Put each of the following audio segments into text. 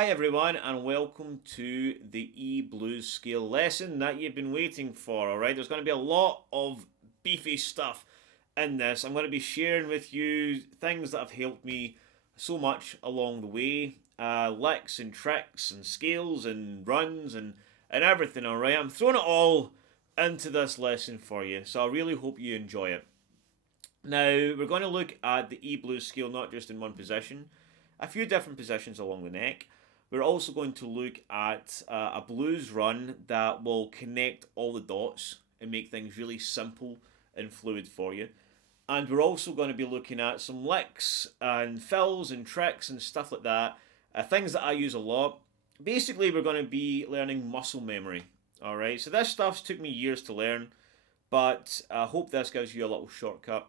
Hi everyone and welcome to the E blues scale lesson that you've been waiting for, alright? There's going to be a lot of beefy stuff in this. I'm going to be sharing with you things that have helped me so much along the way. Licks and tricks and scales and runs and everything, alright? I'm throwing it all into this lesson for you, so I really hope you enjoy it. Now, we're going to look at the E blues scale not just in one position, a few different positions along the neck. We're also going to look at a blues run that will connect all the dots and make things really simple and fluid for you. And we're also going to be looking at some licks and fills and tricks and stuff like that, things that I use a lot. Basically, we're going to be learning muscle memory. Alright, so this stuff took me years to learn, but I hope this gives you a little shortcut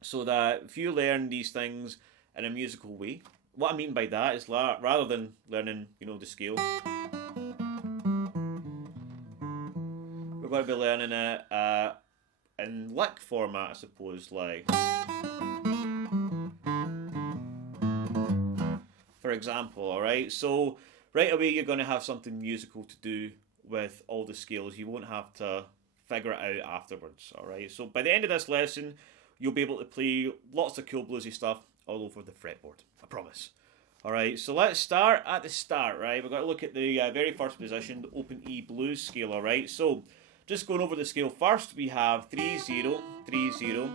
so that if you learn these things in a musical way. What I mean by that is rather than learning, the scale, we're going to be learning it in lick format, I suppose, like, for example, alright? So, right away you're going to have something musical to do with all the scales. You won't have to figure it out afterwards, alright? So, by the end of this lesson, you'll be able to play lots of cool bluesy stuff all over the fretboard, I promise. Alright, so let's start at the start, right? We've got to look at the very first position, the open E blues scale, alright? So, just going over the scale first, we have 3-0, 3-0,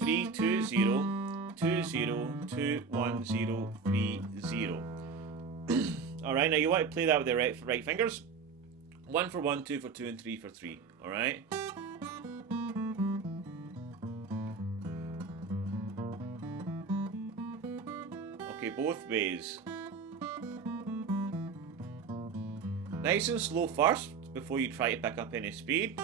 3-2-0, 2-0, 2-1-0, 3-0. Alright, now you want to play that with the right fingers. 1 for 1, 2 for 2, and 3 for 3, alright? Okay, both ways. Nice and slow first, before you try to pick up any speed.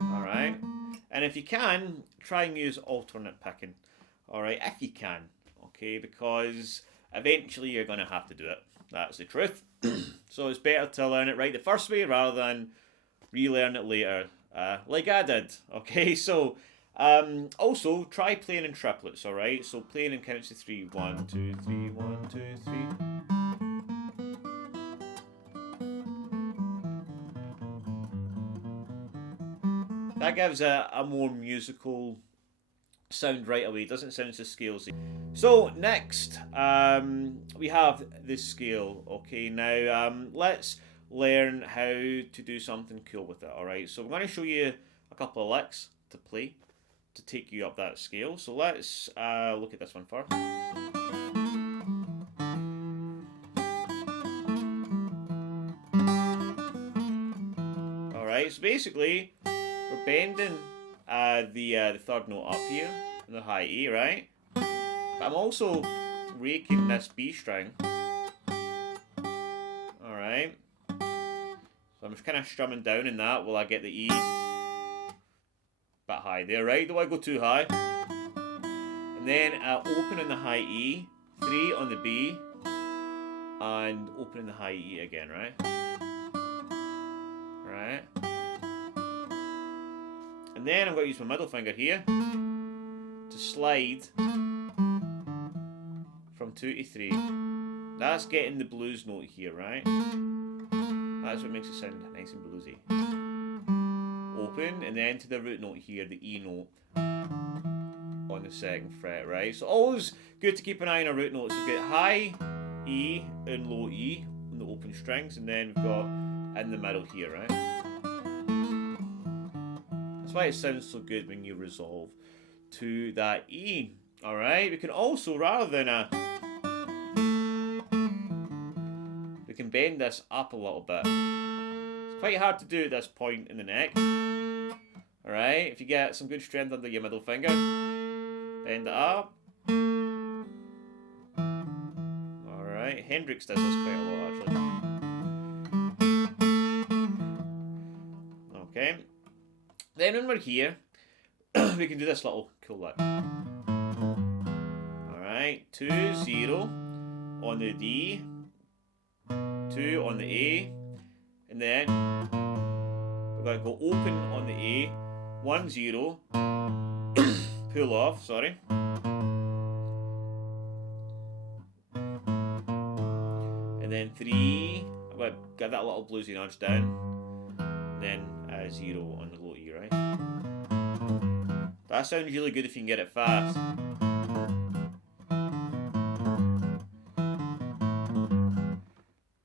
Alright. And if you can, try and use alternate picking. Alright, if you can. Okay, because eventually you're going to have to do it. That's the truth. So it's better to learn it right the first way rather than relearn it later. Like I did. Okay, so also try playing in triplets, alright? So playing in counts to 3. 1, 2, 3, 1, 2, 3. That gives a more musical sound right away. It doesn't sound so scalesy. So next, we have this scale. Okay, now let's learn how to do something cool with it, alright? So I'm going to show you a couple of licks to play to take you up that scale. So let's look at this one first. Alright, so basically we're bending the third note up here in the high E, right? But I'm also raking this B string. Alright. So I'm just kind of strumming down in that while I get the E bit high there, right? Don't want to go too high. And then open in the high E, 3 on the B, and open in the high E again, right? Right. And then I'm going to use my middle finger here to slide from 2 to 3. That's getting the blues note here, right? That's what makes it sound nice and bluesy. Open, and then to the root note here, the E note on the second fret, right? So always good to keep an eye on our root notes. We've got high E and low E on the open strings, and then we've got in the middle here, right? That's why it sounds so good when you resolve to that E. Alright, we can also, rather than we can bend this up a little bit. It's quite hard to do at this point in the neck. Alright, if you get some good strength under your middle finger, bend it up. Alright, Hendrix does this quite a lot actually. Okay, then when we're here, we can do this little cool lick. Alright, 2-0 on the D, 2 on the A, and then we're going to go open on the A, 1-0, pull off, sorry. And then 3, I'm going to give that a little bluesy nudge down. And then 0 on the low E, right? That sounds really good if you can get it fast.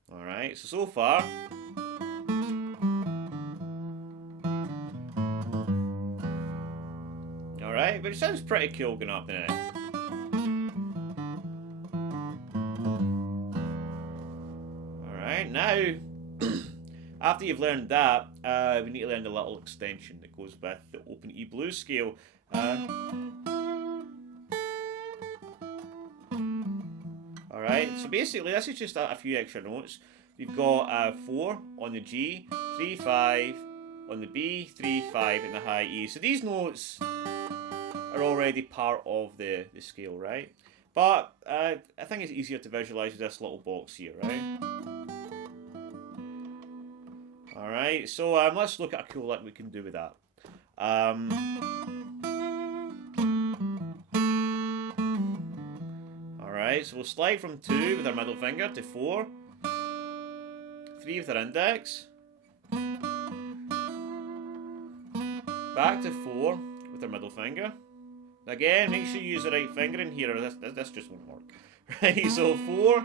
Alright, so far. Alright, but it sounds pretty cool going up there. Alright, now, after you've learned that, we need to learn the little extension that goes with the open E blues scale. Alright, so basically this is just a few extra notes. We've got 4 on the G, 3, 5 on the B, 3, 5 in the high E. So these notes are already part of the scale, right? But I think it's easier to visualize with this little box here, right? Alright, so let's look at a cool lick we can do with that. Alright, so we'll slide from 2 with our middle finger to 4, 3 with our index, back to 4 with our middle finger. Again, make sure you use the right finger in here or this just won't work. Right, so 4,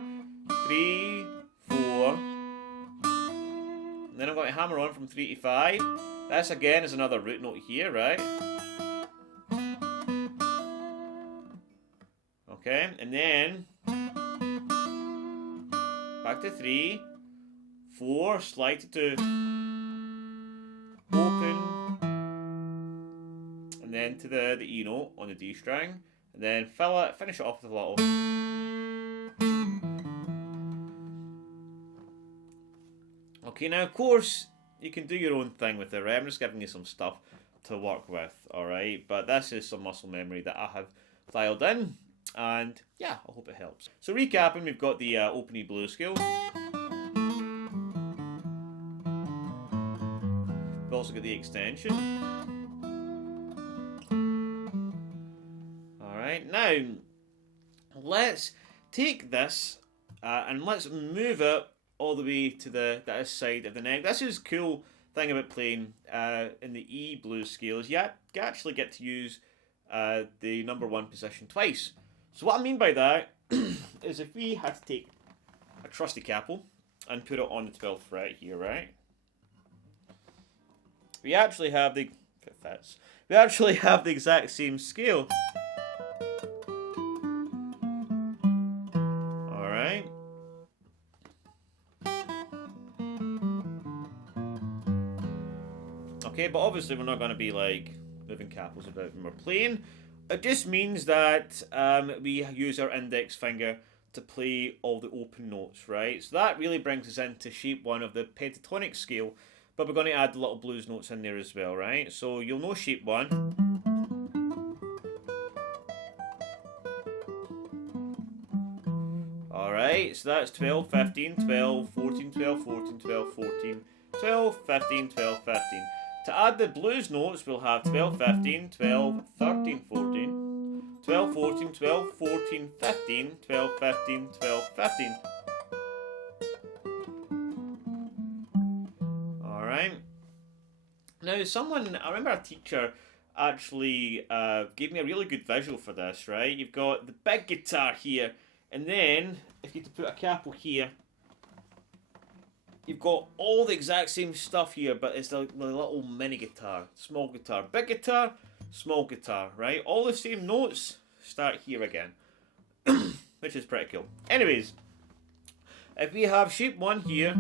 3, 4, and then I'm going to hammer on from 3 to 5. This again is another root note here, right? Okay, and then back to 3, 4, slide to 2, open, and then to the E note on the D string, and then finish it off with a little. Okay, now of course you can do your own thing with it, right? I'm just giving you some stuff to work with, alright? But this is some muscle memory that I have dialed in, and yeah, I hope it helps. So recapping, we've got the open E blues scale. We've also got the extension. Alright, now let's take this and let's move it all the way to this side of the neck. This is cool thing about playing in the E blues scale is you actually get to use the number 1 position twice. So what I mean by that is if we had to take a trusty capo and put it on the 12th fret here, right? We actually have the exact same scale. Alright. Okay, but obviously we're not going to be like moving capos about when we're playing. It just means that we use our index finger to play all the open notes, right? So that really brings us into shape 1 of the pentatonic scale, but we're going to add the little blues notes in there as well, right? So you'll know shape 1. Alright, so that's 12, 15, 12, 14, 12, 14, 12, 14, 12, 15, 12, 15. To add the blues notes, we'll have 12, 15, 12, 13, 14, 12, 14, 12, 14, 15, 12, 15, 12, 15. Alright. Now, I remember a teacher actually gave me a really good visual for this, right? You've got the big guitar here, and then, if you had to put a capo here, you've got all the exact same stuff here, but it's the little mini guitar, small guitar, big guitar, small guitar, right? All the same notes start here again, which is pretty cool. Anyways, if we have shape 1 here,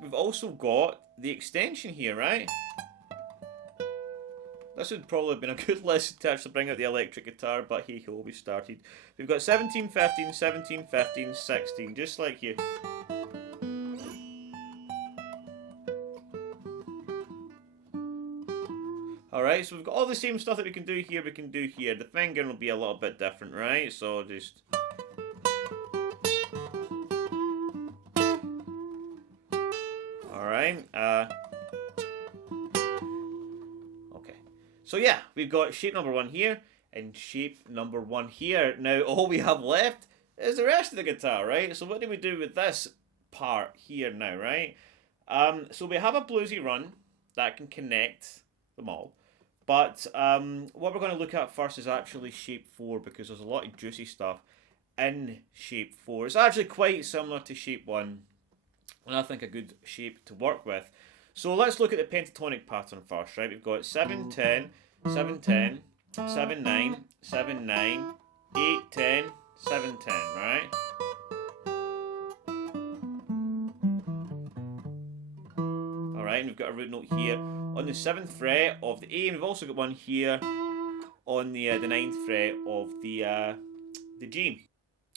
we've also got the extension here, right? This would probably have been a good lesson to actually bring out the electric guitar, but hey ho, we started. We've got 17, 15, 17, 15, 16, just like here. Alright, so we've got all the same stuff that we can do here, The finger will be a little bit different, right? So just... Alright, okay. So yeah, we've got shape number 1 here and shape number 1 here. Now all we have left is the rest of the guitar, right? So what do we do with this part here now, right? So we have a bluesy run that can connect them all. But what we're going to look at first is actually shape 4, because there's a lot of juicy stuff in shape 4. It's actually quite similar to shape 1, and I think a good shape to work with. So let's look at the pentatonic pattern first, right? We've got 7, 10, 7, 10, 7, 9, 7, 9, 8, 10, 7, 10, right? Alright, and we've got a root note here on the 7th fret of the A, and we've also got one here on the 9th fret of the G.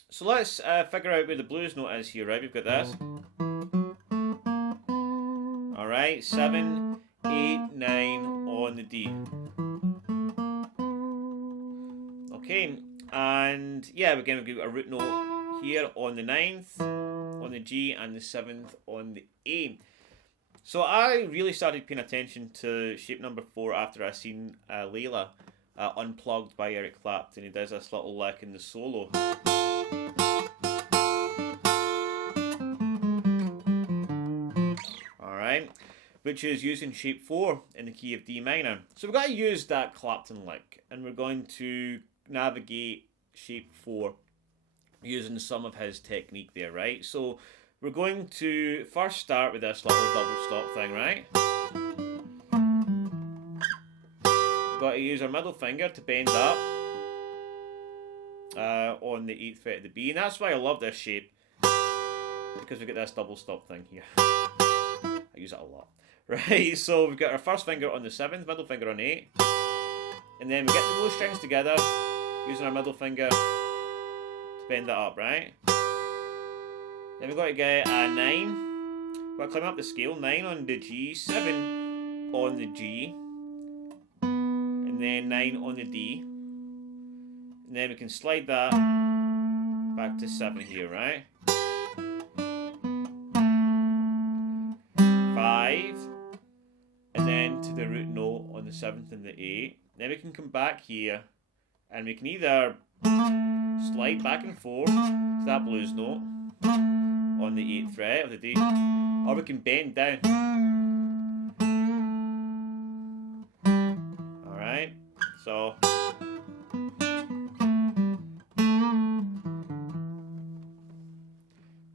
So let's figure out where the blues note is here, right? We've got this. Alright, 7, 8, 9 on the D. Okay, and yeah, again we've got a root note here on the 9th, on the G, and the 7th on the A. So I really started paying attention to shape number 4 after I seen Layla Unplugged by Eric Clapton. He does this little lick in the solo. Alright, which is using shape 4 in the key of D minor. So we've got to use that Clapton lick, and we're going to navigate shape 4 using some of his technique there, right? So we're going to first start with this little double stop thing, right? We've got to use our middle finger to bend up on the 8th fret of the B, and that's why I love this shape, because we've got this double stop thing here. I use it a lot. Right, so we've got our first finger on the 7th, middle finger on 8, and then we get the low strings together using our middle finger to bend that up, right? Then we've got to get a 9. We've got to climb up the scale. 9 on the G, 7 on the G, and then 9 on the D. And then we can slide that back to 7 here, right? 5, and then to the root note on the 7th and the 8. Then we can come back here, and we can either slide back and forth to that blues note on the 8th fret of the D, or we can bend down. Alright, so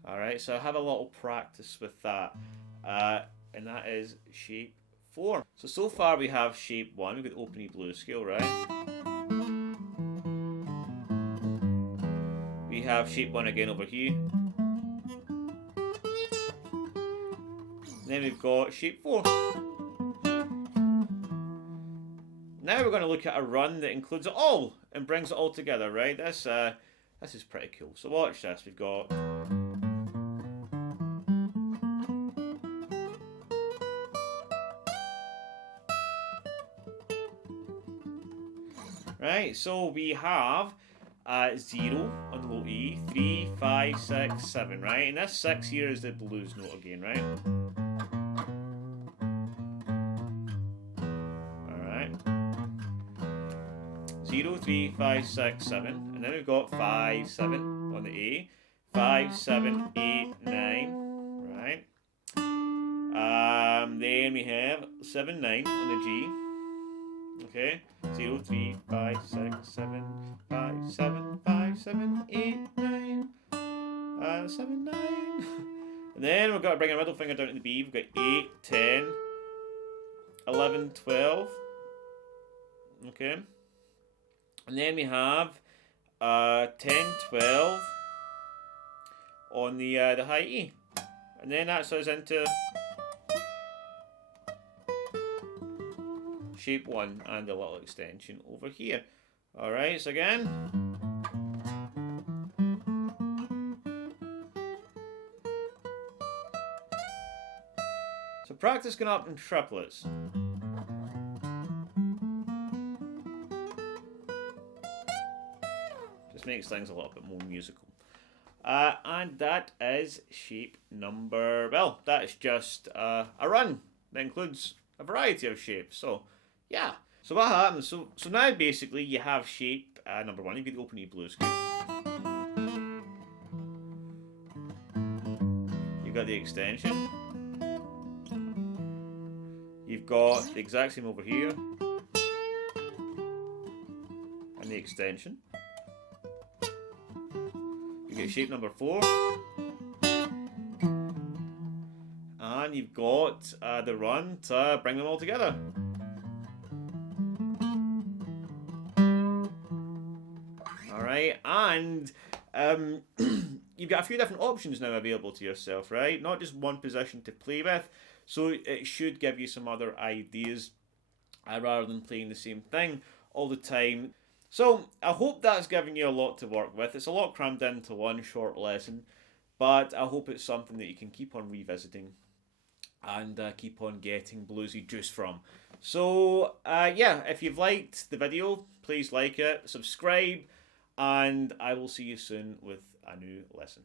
alright, so I have a little practice with that, and that is shape 4. So far we have shape 1, we've got the open E blues scale, right? We have shape 1 again over here. Then we've got shape 4. Now we're going to look at a run that includes it all and brings it all together, right? This is pretty cool. So watch this. We've got right. So we have 0 on the low E, 3, 5, 6, 7, right? And this 6 here is the blues note again, right? Alright. 0, 3, 5, 6, 7. And then we've got 5, 7 on the A, 5, 7, 8, 9, right? Then we have 7, 9 on the G. Okay, 0, 3, 5, 6, 7, 5, 7, 5, 7, 8, 9, 7, 9. And then we've got to bring our middle finger down to the B. We've got 8, 10, 11, 12. Okay. And then we have 10, 12 on the high E. And then that's us into shape 1 and a little extension over here. Alright, so again. So practice going up in triplets. Just makes things a little bit more musical. And that is shape number, well, that is just a run that includes a variety of shapes. So yeah, So what happens? So now basically you have shape number one. You can open E blues scale. You've got the extension. You've got the exact same over here. And the extension. You get shape number 4. And you've got the run to bring them all together. Alright, and you've got a few different options now available to yourself, right? Not just one position to play with. So it should give you some other ideas rather than playing the same thing all the time. So I hope that's given you a lot to work with. It's a lot crammed into one short lesson, but I hope it's something that you can keep on revisiting and keep on getting bluesy juice from. So yeah, if you've liked the video, please like it, subscribe, and I will see you soon with a new lesson.